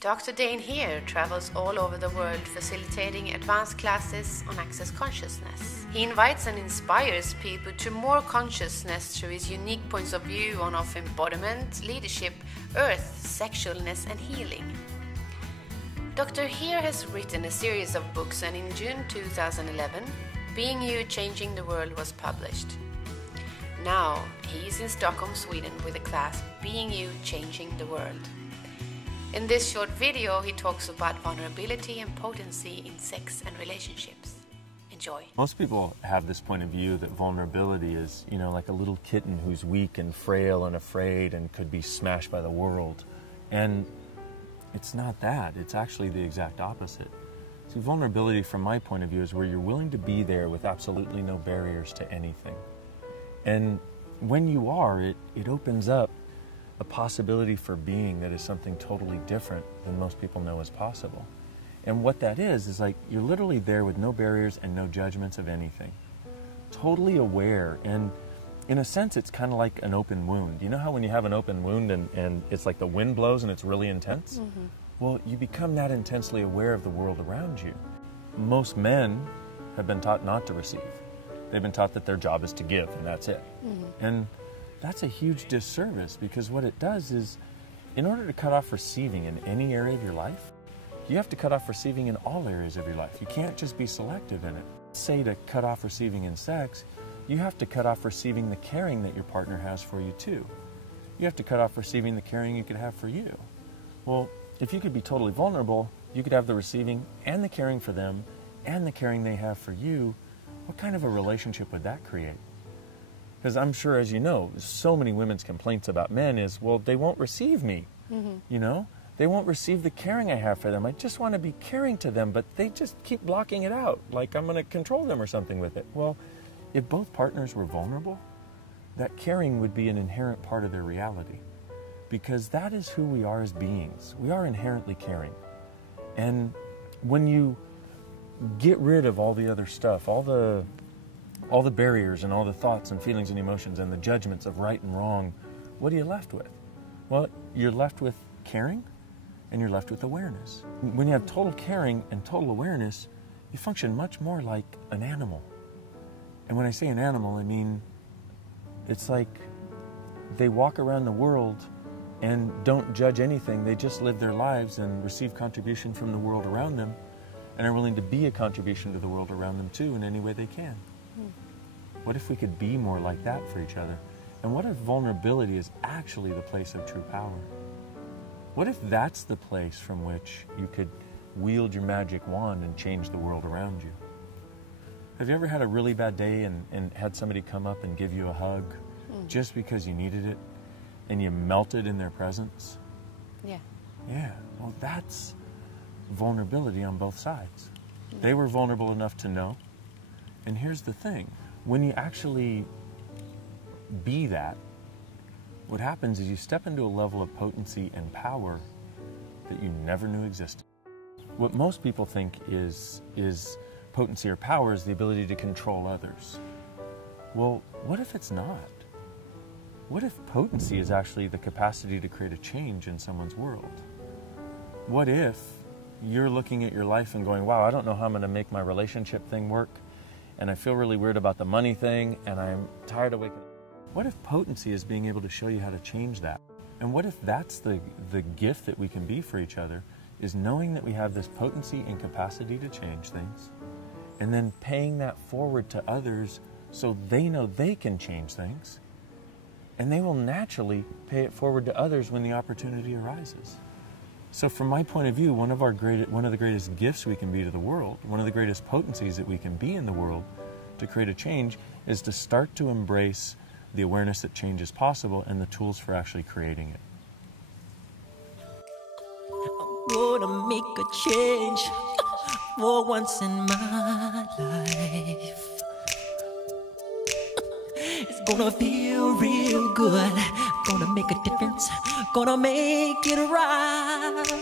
Dr. Dain Heer travels all over the world facilitating advanced classes on Access Consciousness. He invites and inspires people to more consciousness through his unique points of view on embodiment, leadership, earth, sexualness and healing. Dr. Heer has written a series of books, and in June 2011, Being You, Changing the World was published. Now he is in Stockholm, Sweden with the class Being You, Changing the World. In this short video, he talks about vulnerability and potency in sex and relationships. Enjoy. Most people have this point of view that vulnerability is, like a little kitten who's weak and frail and afraid and could be smashed by the world. And it's not that. It's actually the exact opposite. See, vulnerability from my point of view is where you're willing to be there with absolutely no barriers to anything. And when you are, it opens up a possibility for being that is something totally different than most people know is possible. And what that is like you're literally there with no barriers and no judgments of anything. Totally aware, and in a sense it's kind of like an open wound. You know how when you have an open wound and it's like the wind blows and it's really intense? Mm-hmm. Well, you become that intensely aware of the world around you. Most men have been taught not to receive. They've been taught that their job is to give, and that's it. Mm-hmm. And that's a huge disservice, because what it does is, in order to cut off receiving in any area of your life, you have to cut off receiving in all areas of your life. You can't just be selective in it. Say to cut off receiving in sex, you have to cut off receiving the caring that your partner has for you too. You have to cut off receiving the caring you could have for you. Well, if you could be totally vulnerable, you could have the receiving and the caring for them and the caring they have for you. What kind of a relationship would that create? Because I'm sure, as you know, so many women's complaints about men is, well, they won't receive me. Mm-hmm. They won't receive the caring I have for them. I just want to be caring to them, but they just keep blocking it out, like I'm going to control them or something with it. Well, if both partners were vulnerable, that caring would be an inherent part of their reality, because that is who we are as beings. We are inherently caring. And when you get rid of all the other stuff, all the barriers and all the thoughts and feelings and emotions and the judgments of right and wrong, what are you left with? Well, you're left with caring and you're left with awareness. When you have total caring and total awareness, you function much more like an animal. And when I say an animal, I mean, it's like they walk around the world and don't judge anything. They just live their lives and receive contribution from the world around them, and are willing to be a contribution to the world around them too in any way they can. What if we could be more like that for each other? And what if vulnerability is actually the place of true power? What if that's the place from which you could wield your magic wand and change the world around you? Have you ever had a really bad day and had somebody come up and give you a hug just because you needed it, and you melted in their presence? Yeah. Yeah, well, that's vulnerability on both sides. They were vulnerable enough to know. And here's the thing. When you actually be that, what happens is you step into a level of potency and power that you never knew existed. What most people think is potency or power is the ability to control others. Well, what if it's not? What if potency is actually the capacity to create a change in someone's world? What if you're looking at your life and going, wow, I don't know how I'm going to make my relationship thing work, and I feel really weird about the money thing, and I'm tired of waking up. What if potency is being able to show you how to change that? And what if that's the gift that we can be for each other, is knowing that we have this potency and capacity to change things, and then paying that forward to others so they know they can change things, and they will naturally pay it forward to others when the opportunity arises. So from my point of view, one of the greatest gifts we can be to the world, one of the greatest potencies that we can be in the world to create a change, is to start to embrace the awareness that change is possible and the tools for actually creating it. I'm gonna make a change for once in my life. It's gonna feel real good. Gonna make a difference. Gonna make it right.